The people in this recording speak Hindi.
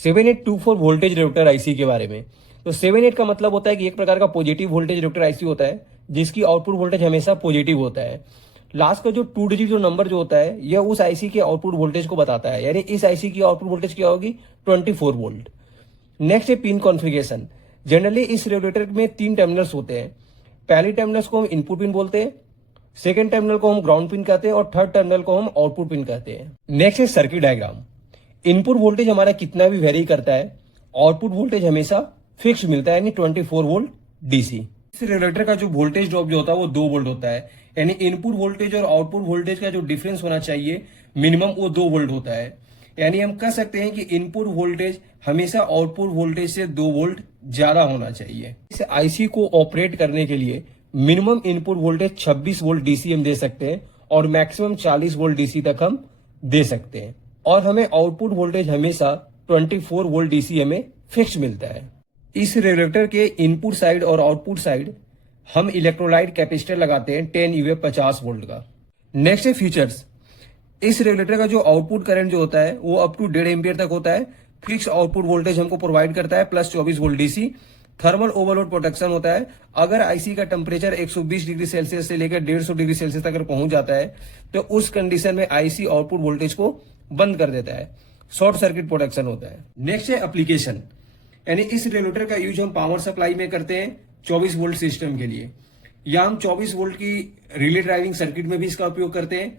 7824 वोल्टेज रेगुलेटर आईसी के बारे में। तो 78 का मतलब होता है कि एक प्रकार का पॉजिटिव वोल्टेज रेगुलेटर आईसी होता है जिसकी आउटपुट वोल्टेज हमेशा पॉजिटिव होता है। लास्ट का जो 2 डिजिट जो नंबर जो होता है यह उस आईसी के आउटपुट वोल्टेज को बताता है, यानी इस आईसी की आउटपुट वोल्टेज क्या होगी 24 वोल्ट। नेक्स्ट है पिन कॉन्फ़िगरेशन। जनरली इस रेगुलेटर में 3 टर्मिनल्स होते हैं। पहली टर्मिनल्स को हम इनपुट पिन बोलते हैं, सेकेंड टर्मिनल को हम ग्राउंड पिन कहते हैं और थर्ड टर्मिनल को हम आउटपुट पिन कहते हैं। नेक्स्ट है सर्किट डायग्राम। इनपुट वोल्टेज हमारा कितना भी वेरी करता है, आउटपुट वोल्टेज हमेशा फिक्स मिलता है, यानी 24 वोल्ट डीसी। इस रेगुलेटर का जो वोल्टेज ड्रॉप जो होता है वो 2 वोल्ट होता है, यानी इनपुट वोल्टेज और आउटपुट वोल्टेज का जो डिफरेंस होना चाहिए मिनिमम वो 2 वोल्ट होता है। यानी हम कह सकते हैं कि इनपुट वोल्टेज हमेशा आउटपुट वोल्टेज से 2 वोल्ट ज्यादा होना चाहिए। इस आईसी को ऑपरेट करने के लिए minimum input voltage 26 volt DC हम दे सकते हैं और मैक्सिमम 40 वोल्ट डीसी तक हम दे सकते हैं, और हमें आउटपुट वोल्टेज हमेशा 24 वोल्ट डीसी हमें फिक्स मिलता है। इस रेगुलेटर के इनपुट साइड और आउटपुट साइड हम इलेक्ट्रोलाइट कैपेसिटर लगाते हैं 10 यूए 50 वोल्ट का। नेक्स्ट है फीचर्स। इस रेगुलेटर का जो आउटपुट करंट जो होता है वो अप टू 1.5 एम्पियर तक होता है। फिक्स आउटपुट वोल्टेज हमको प्रोवाइड करता है plus 24 volt DC. Thermal overload protection होता है। अगर आईसी का टेम्परेचर 120 डिग्री सेल्सियस से लेकर 150 डिग्री सेल्सियस तक अगर पहुंच जाता है तो उस कंडीशन में आईसी आउटपुट वोल्टेज को बंद कर देता है। शॉर्ट सर्किट प्रोटेक्शन होता है। नेक्स्ट है एप्लीकेशन, यानी इस रेगुलेटर का यूज हम पावर सप्लाई में करते हैं 24 वोल्ट सिस्टम के लिए, या हम 24 वोल्ट की रिले ड्राइविंग सर्किट में भी इसका उपयोग करते हैं